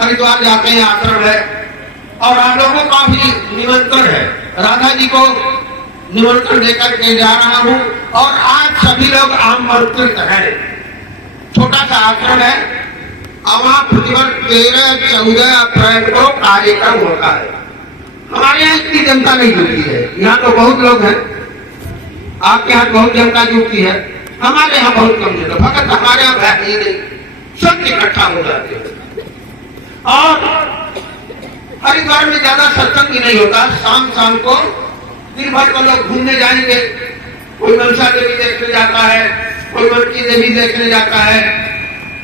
हरिद्वार जाते हैं, आश्रम है, और आप लोगों का भी निमंत्रण है। राधा जी को निमंत्रण देकर के जा रहा हूँ, और आज सभी लोग आमंत्रित हैं। छोटा सा आश्रम है, वहाँ प्रतिवर्ष 13-14 अप्रैल को कार्यक्रम होता है। हमारे यहाँ इतनी जनता नहीं जुटती है, यहाँ तो बहुत लोग हैं, आपके यहाँ बहुत जनता जुटती है, हमारे यहाँ बहुत कम जनता। भगत हमारे यहाँ बैठे नहीं, सब इकट्ठा हो जाते हैं। और हरिद्वार में ज्यादा सत्संग भी नहीं होता। शाम को दिन भर को लोग घूमने जाएंगे, कोई मनसा देवी देखने जाता है, कोई मनकी देवी देखने जाता है,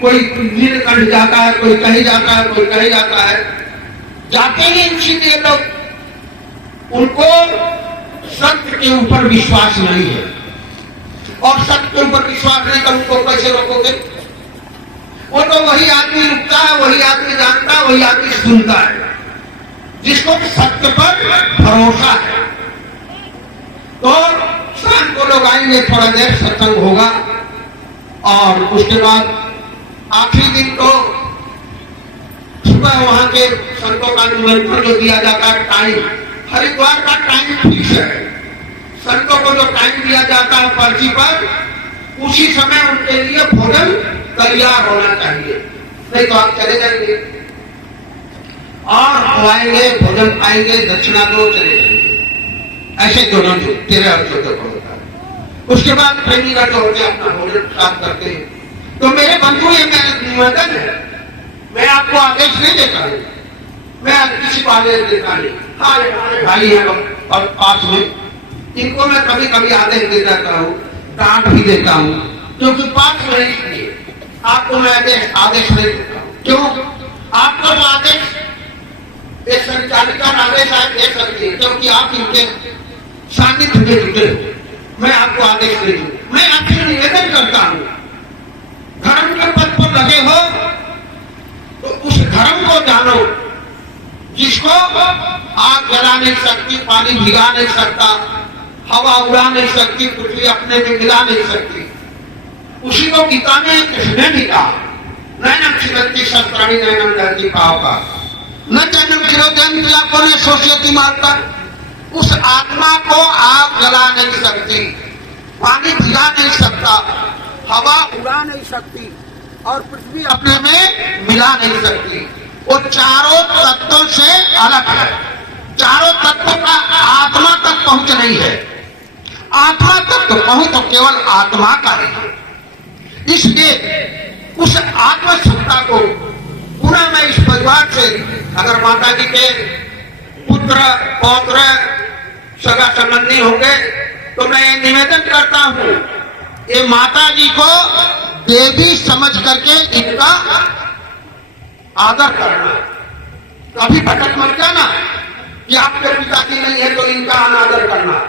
कोई नीलकंठ जाता है, कोई कहीं जाता है, कोई कहीं जाता है। जाते ही इसीलिए लोग, उनको सत्य के ऊपर विश्वास नहीं है, और सत्य के ऊपर विश्वास नहीं, तो उनको कैसे रोकोगे? वो तो वही आदमी रुकता है, वही आदमी जानता है, वही आदमी सुनता है, जिसको सत्य पर भरोसा है। तो शाम को लोग आएंगे, थोड़ा देर सत्संग होगा, और उसके बाद आखिरी दिन को सुबह वहां के संतों का निमंत्रण जो दिया जाता है, टाइम, हरिद्वार का टाइम फिक्स है। संतों को जो टाइम दिया जाता है पर्ची पर, उसी समय उनके लिए भोजन तैयार होना चाहिए, नहीं तो आप चले जाएंगे और आएंगे, भोजन पाएंगे, दक्षिणा दो, चले जाएंगे। ऐसे दोनों 13 और 14 को होता है। उसके बाद प्रेमी का जो होते अपना भोजन प्राप्त करते हैं। तो मेरे बंधु, ये मेरा निवेदन है, मैं आपको आदेश नहीं देता हूँ, मैं किसी को आदेश देता नहीं। हाँ, हमारे भाई है और पास में, इनको मैं कभी कभी आदेश दे देता हूँ, डांट भी देता हूँ, क्योंकि पास में इसलिए आपको मैं आदेश नहीं देता हूँ। क्यों? आपको जो आदेश एक संचालिका आदेश दे सकती है, क्योंकि आप इनके सानिध्य में जुटे हो। मैं आपको आदेश दे दूँ, मैं आपसे निवेदन करता हूँ, धर्म के पद पर लगे हो तो उस धर्म को जानो, जिसको आग जला नहीं सकती, पानी भिगा नहीं सकता, हवा उड़ा नहीं सकती, पृथ्वी अपने में मिला नहीं सकती, उसी को गीता में कृष्ण ने भी कहा, नैनम छिदन्ति शस्त्राणि नैनम दहति पावका, न जन्म चिरोजन को ने सोचती मारकर। उस आत्मा को आग जला नहीं सकती, पानी भिगा नहीं सकता, हवा उड़ा नहीं सकती, और पृथ्वी अपने में मिला नहीं सकती। वो चारों तत्वों से अलग है। चारों तत्वों का आत्मा तक पहुंच नहीं है। आत्मा तक तो पहुंच तो केवल आत्मा का है। इसलिए उस आत्म सत्ता को पुनः मैं इस परिवार से, अगर माता जी के पुत्र पौत्र सगा संबंधी होंगे, तो मैं ये निवेदन करता हूँ, ये माता जी को देवी समझ करके इनका आदर करना। कभी भटक मत जाना कि आपके पिता की नहीं है तो इनका अनादर करना।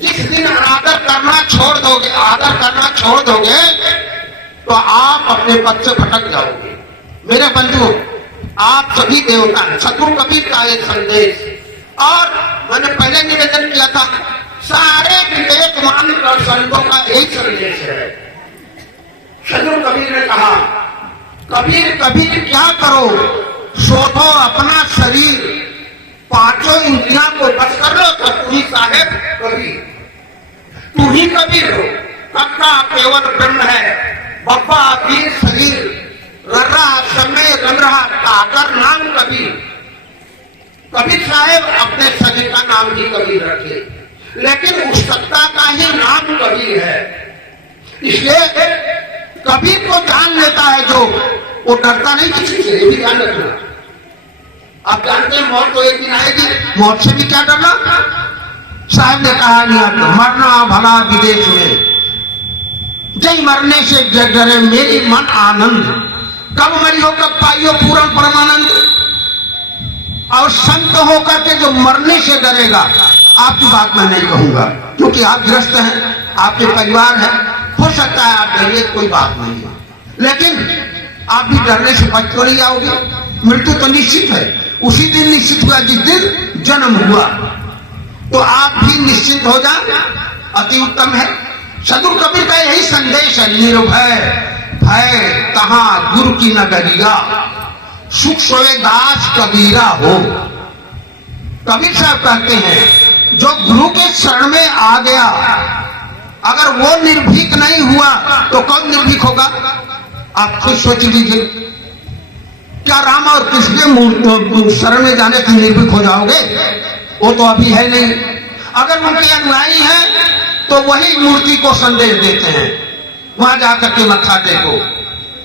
जिस दिन अनादर करना छोड़ दोगे, आदर करना छोड़ दोगे, तो आप अपने पद से भटक जाओगे। मेरे बंधु, आप सभी देवता हैं। सतगुरु कबीर का एक संदेश, और मैंने पहले निवेदन किया था, सारे विवेक मानकर संतों का एक संदेश है। सतगुरु कबीर ने कहा, कबीर कबीर क्या करो, शोधो अपना शरीर, पांचों इंद्रियां को बस कर लो तो तू ही साहेब कबीर, तू ही कबीर हो। कर्ता केवल ब्रह्म है, बप्पा वीर शरीर, रर्रा समय रंग रहा ताकर नाम कबीर। कबीर साहेब अपने शरीर का नाम ही कबीर रखे, लेकिन उस सत्ता का ही नाम कबीर है। इसलिए कबीर को जान लेता है जो, वो डरता नहीं किसी से। ये भी ध्यान रखना। आप जानते हैं मौत तो एक दिन आएगी, मौत से भी क्या डरना। साहब ने कहा नहीं, आप मरना भला विदेश में, जय मरने से जग डरे मेरी मन आनंद, कब मरियो कब पाइयो पूर्ण परमानंद। और संत होकर के जो मरने से डरेगा, आपकी बात मैं नहीं कहूंगा, क्योंकि आप ग्रस्त हैं, आपके परिवार है, हो सकता है आप डरिए, कोई बात नहीं है, लेकिन आप भी डरने से बच तो नहीं जाओगे। मृत्यु तो निश्चित है, उसी दिन निश्चित हुआ जिस दिन जन्म हुआ, तो आप भी निश्चित हो जाए, अति उत्तम है। सदगुरु कबीर का यही संदेश है, निर्भय भय तहां गुरु की नगरिया, सुख सोए दास कबीरा हो। कबीर साहब कहते हैं जो गुरु के शरण में आ गया, अगर वो निर्भीक नहीं हुआ तो कौन निर्भीक होगा? आप खुद सोच लीजिए, क्या राम और कृष्ण के शरण में जाने से निर्भीक हो जाओगे? वो तो अभी है नहीं। अगर उनके अनुयायी हैं तो वही मूर्ति को संदेश देते हैं, वहां जाकर के मत्था टेको,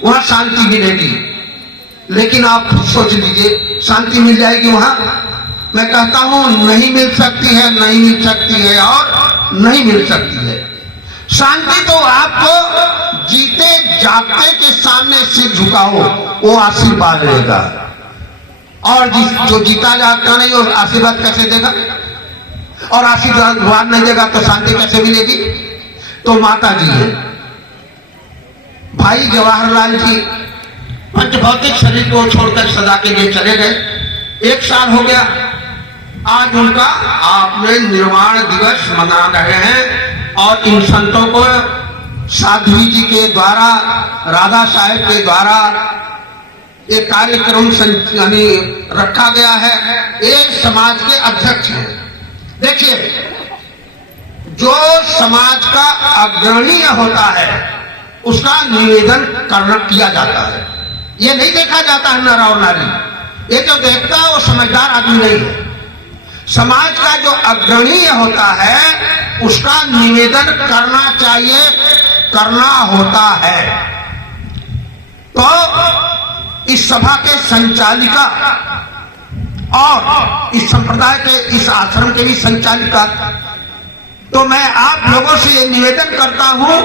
वहां शांति मिलेगी। लेकिन आप खुद सोच लीजिए, शांति मिल जाएगी वहां? मैं कहता हूं नहीं मिल सकती है, नहीं मिल सकती है और नहीं मिल सकती है। शांति तो आपको जीते जागते के सामने सिर झुकाओ, वो आशीर्वाद देगा। और जो जीता जागता नहीं वो आशीर्वाद कैसे देगा? और आशीर्वाद नहीं देगा तो शांति कैसे मिलेगी? तो माता जी है, भाई जवाहरलाल जी पंचभौतिक शरीर को छोड़कर सदा के लिए चले गए। 1 साल हो गया, आज उनका आपने निर्वाण दिवस मना रहे हैं। और इन संतों को साध्वी जी के द्वारा, राधा साहेब के द्वारा एक कार्यक्रम रखा गया है। एक समाज के अध्यक्ष हैं। देखिए, जो समाज का अग्रणी होता है उसका निवेदन किया जाता है। ये नहीं देखा जाता है नर और नारी। ये जो देखता है वो समझदार आदमी नहीं है। समाज का जो अग्रणी होता है उसका निवेदन करना चाहिए, करना होता है। तो इस सभा के संचालिका और इस संप्रदाय के, इस आश्रम के भी संचालिका, तो मैं आप लोगों से ये निवेदन करता हूं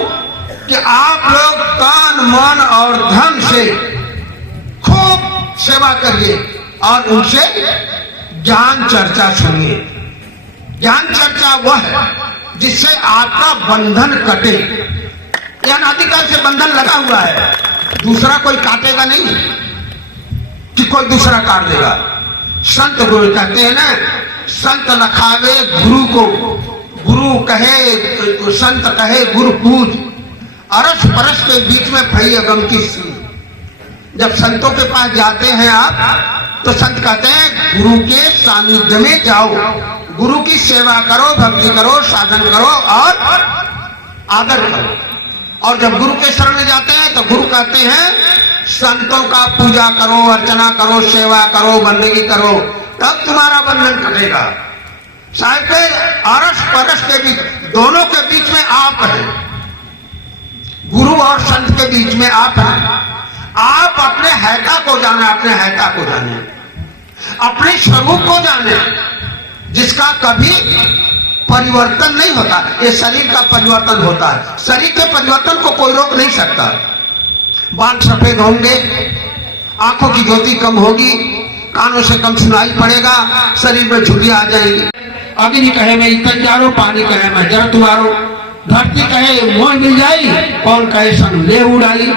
कि आप लोग तन मन और धन से खूब सेवा करिए और उनसे ज्ञान चर्चा सुनिए। ज्ञान चर्चा वह है जिससे आपका बंधन कटे। यह अनादिकाल से बंधन लगा हुआ है, दूसरा कोई काटेगा नहीं कि कोई दूसरा काट देगा। संत गुरु कहते हैं ना, संत लखावे गुरु को, गुरु कहे संत कहे गुरु पूज, अरस परस के बीच में भई अगम की सी। जब संतों के पास जाते हैं आप तो संत कहते हैं गुरु के सानिध्य में जाओ, गुरु की सेवा करो, भक्ति करो, साधन करो और आदर करो। और जब गुरु के शरण में जाते हैं तो गुरु कहते हैं संतों का पूजा करो, अर्चना करो, सेवा करो, बंदगी करो, तब तुम्हारा बंधन कटेगा। साहब के अरस परस के बीच, दोनों के बीच में आप हैं, गुरु और संत के बीच में आप हैं। आप अपने हैता को जाने, अपने हैता को जाने, अपने स्वरूप को जाने, जिसका कभी परिवर्तन नहीं होता। ये शरीर का परिवर्तन होता है, शरीर के परिवर्तन को कोई रोक नहीं सकता। बाल सफेद होंगे, आंखों की ज्योति कम होगी, कानों से कम सुनाई पड़ेगा, शरीर में झुर्रियां आ जाएंगी। अग्नि कहे मैं इतन जारो, पानी कहे मैं जर तुम्हारो, धरती कहे मोह मिल जाई, कौन कहे संग ले उड़ाई।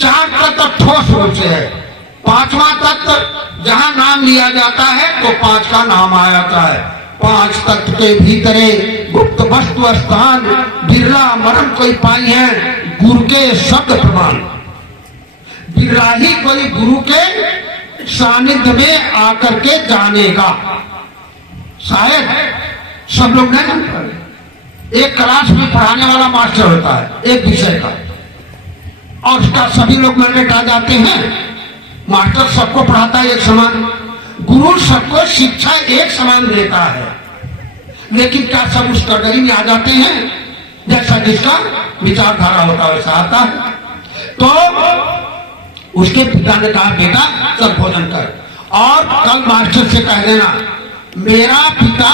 4 तत्व ठोस रूप से है, 5वां तत्व जहां नाम लिया जाता है तो 5 का नाम आ जाता है। 5 तत्व के भीतरे गुप्त वस्तु स्थान, बिरला मरम कोई पाई है, गुरु के शब्द प्रमाण। बिरला ही कोई गुरु के सानिध्य में आकर के जानेगा। शायद सब लोग नहीं जान पाए। एक क्लास में पढ़ाने वाला मास्टर होता है एक विषय का, और उसका सभी लोग मेरिट आ जाते हैं। मास्टर सबको पढ़ाता है एक समान, गुरु सबको शिक्षा एक समान देता है, लेकिन क्या सब उस कैटेगरी में आ जाते हैं? जैसा जिसका विचारधारा होता है वैसा आता है। तो उसके पिता ने कहा बेटा सब भोजन कर, और कल मास्टर से कह देना मेरा पिता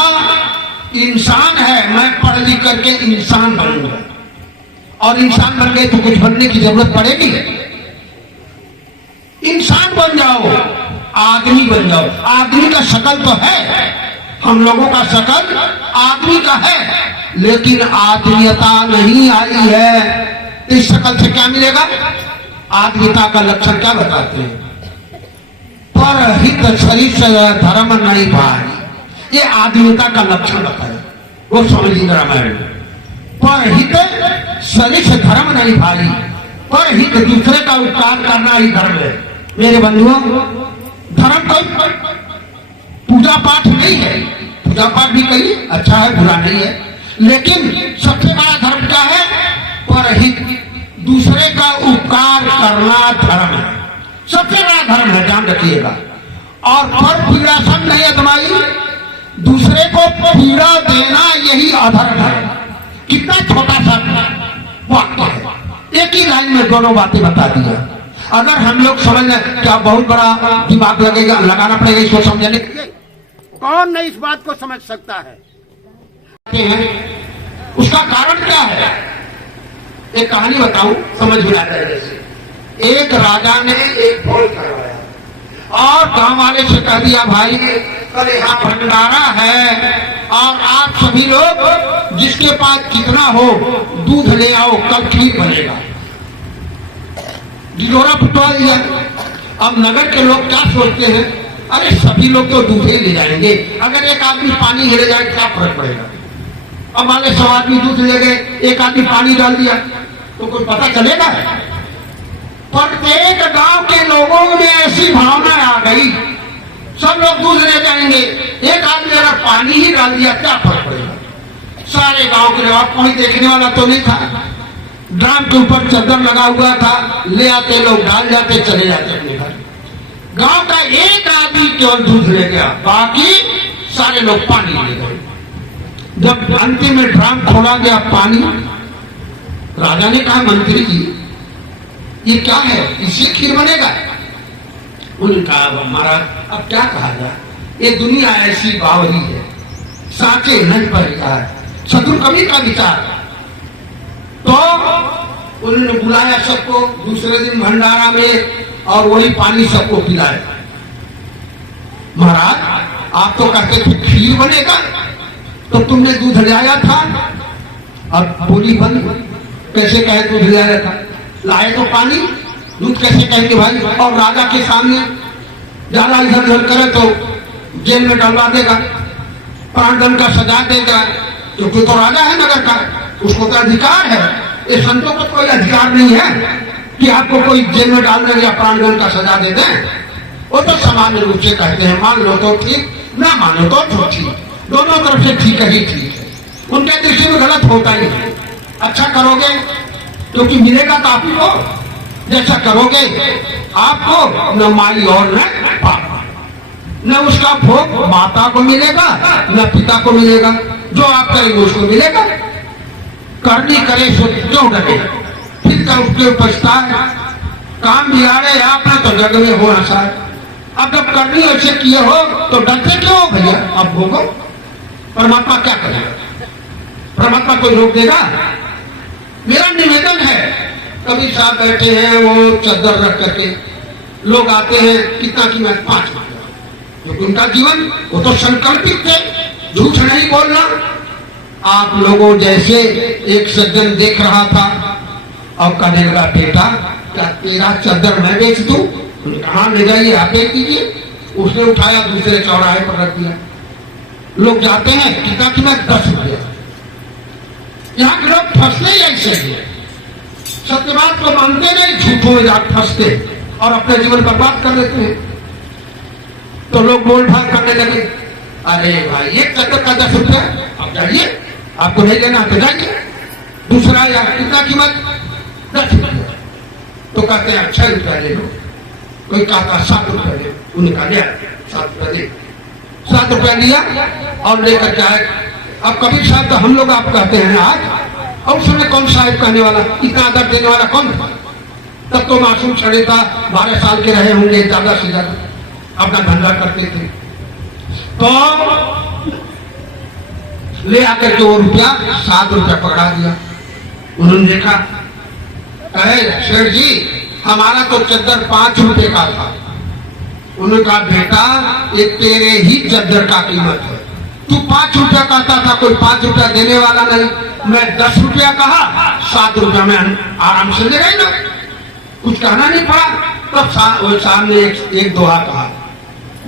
इंसान है, मैं पढ़ लिख करके इंसान बनूंगा। और इंसान बन गए तो कुछ बनने की जरूरत पड़ेगी? इंसान बन जाओ, आदमी बन जाओ। आदमी का शकल तो है, हम लोगों का शकल आदमी का है, लेकिन आत्मीयता नहीं आई है। इस शकल से क्या मिलेगा? आत्मीयता का लक्षण क्या बताते हैं? परहित शरीर धर्म नहीं भाई, ये आत्मीयता का लक्षण बताए गोस्वामी जी रामायण में। परहित शरीर से धर्म नहीं भाई, परहित दूसरे का उपकार करना ही धर्म है। मेरे बंधुओं, धर्म कोई पूजा पाठ नहीं है। पूजा पाठ भी कहीं अच्छा है, बुरा नहीं है, लेकिन सबसे बड़ा धर्म क्या है? परहित, दूसरे का उपकार करना धर्म है, सबसे बड़ा धर्म है, ध्यान रखिएगा। और पर पीड़ा सब नहीं अदमाई, दूसरे को पीड़ा देना यही अधर्म है। कितना छोटा सा वाक्य है, एक ही लाइन में दोनों बातें बता दिया। अगर हम लोग समझ लें, क्या बहुत बड़ा दिमाग लगेगा, लगाना पड़ेगा इसको समझने के लिए। कौन नहीं इस बात को समझ सकता है? उसका कारण क्या है? एक कहानी बताऊं, समझ में आता है। जैसे एक राजा ने एक भोज करवाया और गांव वाले से कह दिया, भाई कल यहाँ भंडारा है और आप सभी लोग जिसके पास जितना हो दूध ले आओ, कल खीर बनेगा। ढिढोरा पिटवा दिया। अब नगर के लोग क्या सोचते हैं, अरे सभी लोग तो दूध ही ले जाएंगे, अगर एक आदमी पानी ले जाए क्या फर्क पड़ेगा। अब मान 100 आदमी दूध ले गए, एक आदमी पानी डाल दिया तो कोई पता चलेगा? प्रत्येक गांव के लोगों में ऐसी भावना आ गई, सब लोग दूध ले जाएंगे, एक आदमी अगर पानी ही डाल दिया क्या फर्क पड़ेगा। सारे गांव के लोग, कोई देखने वाला तो नहीं था, ड्राम के ऊपर चादर लगा हुआ था, ले आते लोग, डाल जाते, चले जाते अपने घर। गांव का एक आदमी केवल दूध ले गया, बाकी सारे लोग पानी ले गए। जब अंतिम में ड्राम खोला गया पानी, राजा ने कहा, मंत्री जी ये क्या है, इससे खीर बनेगा? उन्होंने कहा, महाराज अब क्या कहा जाए, ये दुनिया ऐसी बावरी है, साचे नहीं परिकार, सदुर कवि का विचार। तो उन्होंने बुलाया सबको, दूसरे दिन भंडारा में, और वही पानी सबको पिलाया। महाराज आप तो कहते थे खीर बनेगा, तो तुमने दूध ले आया था, अब बोली बंद, कैसे कहे दूध ले आया था, लाए तो पानी, दूध कैसे कहेंगे भाई। और राजा के सामने ज्यादा इधर उधर करे तो जेल में डलवा देगा, प्राणदंड का सजा देगा, क्योंकि तो राजा है नगर का, उसको तो अधिकार है। ये संतों को कोई अधिकार नहीं है कि आपको कोई जेल में डाल दें या प्राणदंड का सजा दे दें। वो तो सामान्य रूप से कहते हैं, मान लो तो ठीक, ना मानो तो ठीक, दोनों तरफ से ठीक ही ठीक है, उनके दृष्टि में गलत होता ही है। अच्छा करोगे क्योंकि मिलेगा तो आप ही को, जैसा करोगे आपको न माई और न पापा, न उसका भोग माता को मिलेगा न पिता को मिलेगा, जो आप करेंगे उसको मिलेगा। करनी करे सो क्यों डरे, फिर का उसके पछताए, काम बिगाड़े आपने तो जग में हो आसार। अब जब करनी ऐसे किए हो तो डरते क्यों हो भैया, अब भोगो। परमात्मा क्या करेगा, परमात्मा कोई रोक देगा? मेरा निवेदन है, कभी साहब बैठे हैं, वो चादर रख करके लोग आते हैं, कितना कीमत 5 रुपया, क्योंकि उनका जीवन वो तो संकल्पित थे, झूठ नहीं बोलना। आप लोगों जैसे एक सज्जन देख रहा था और कहने लगा, बेटा क्या तेरा चादर मैं बेच दूं? कहाँ ले जाइए, आप बेच दीजिए। उसने उठाया, दूसरे चौराहे पर रख दिया। लोग जाते हैं, कितना कीमत 10 रुपया। यहाँ के लोग फंसते ही ऐसे हैं, सत्य बात को मानते नहीं, झूठों में जाकर फंसते और अपने जीवन बर्बाद कर लेते हैं। तो लोग बोल भाग करने लगे, अरे भाई ये चादर का 10 रुपया, आप जाइए, आपको नहीं लेना तो जाइए। दूसरा यार कितना कीमत 10 रुपया, तो कहते हैं 6 रुपया ले लो। कोई कहता 7 रुपया ले, उन्हें कहा 7 रुपया दे, 7 रुपया लिया और लेकर जाए। अब कबीर साहब तो हम लोग आप कहते हैं आज, और उस समय कौन साहब कहने वाला, इतना आदर देने वाला कौन था? तब तो मासूम छड़े था, 12 साल के रहे होंगे ज्यादा से ज्यादा, अपना धंधा करते थे। तो ले आकर के वो रुपया 7 रुपया पकड़ा दिया। उन्होंने देखा, कहे शेर जी हमारा तो चद्दर 5 रुपए का था। उन्होंने कहा, बेटा ये तेरे ही चद्दर का कीमत है, तू 5 रुपया कहता था, कोई 5 रुपया देने वाला नहीं, मैं 10 रुपया कहा, 7 रुपया में आराम से ले गई ना, कुछ कहना नहीं पड़ा। तब सामने एक दोहा कहा,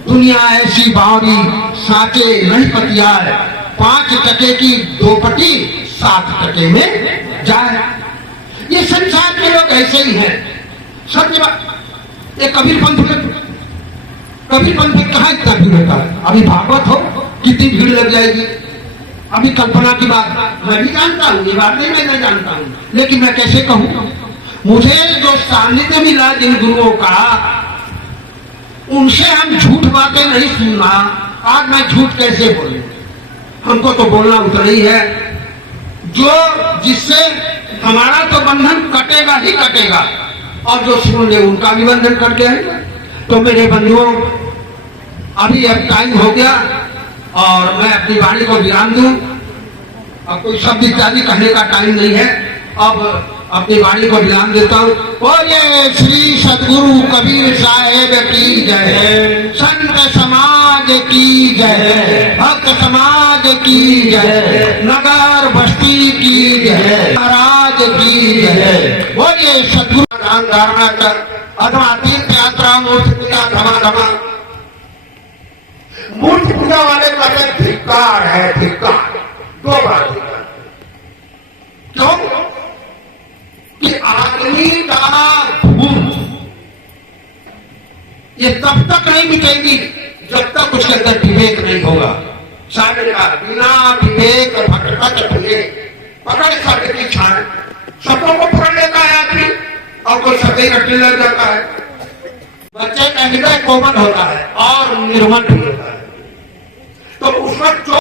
दुनिया ऐसी बावरी साचे नहीं पतियार, 5 टके की 2 पटी 7 टके में जाए। ये संसार के लोग ऐसे ही हैं, सत्य बात। ये कबीर पंथ में कहाँ इतना भीड़ होता है? अभी भागवत हो कितनी भीड़ लग जाएगी। अभी कल्पना की बात मैं भी जानता हूँ, ये बात नहीं मैं जानता हूँ, लेकिन मैं कैसे कहूँ? मुझे जो सानिध्य मिला जिन गुरुओं का, उनसे हम झूठ बातें नहीं सुनना। आज मैं झूठ कैसे बोलूं? हमको तो बोलना उतना ही है जो जिससे हमारा तो बंधन कटेगा ही कटेगा, और जो सुन ले उनका भी बंधन कट गया है। तो मेरे बंधुओं, अभी अब टाइम हो गया और मैं अपनी वाणी को विराम दूं। अब कोई शब्द इत्यादि कहने का टाइम नहीं है, अब अपनी वाणी को विराम देता हूँ। बोले श्री सदगुरु कबीर साहेब की जय, संत समाज की जय, भक्त समाज की जय, नगर बस्ती की जय, महाराज की जय। बोले सदगुरु दान धारणा कर अथवा तीर्थ यात्रा मूर्ति पूजा धमा मूर्ति पूजा वाले का धिक्कार है, धिक्कार। दो बात क्यों कि आदमी का भूल ये तब तक नहीं मिटेगी जब तक उसके अंदर विवेक नहीं होगा। सारे का बिना विवेक भटकत भले पकड़ सकते की छान सबों को पकड़ लेता है आदमी, और कोई सभी रटने लग जाता है। बच्चे का हृदय कोमल होता है और निर्मल भी होता है, तो उस वक्त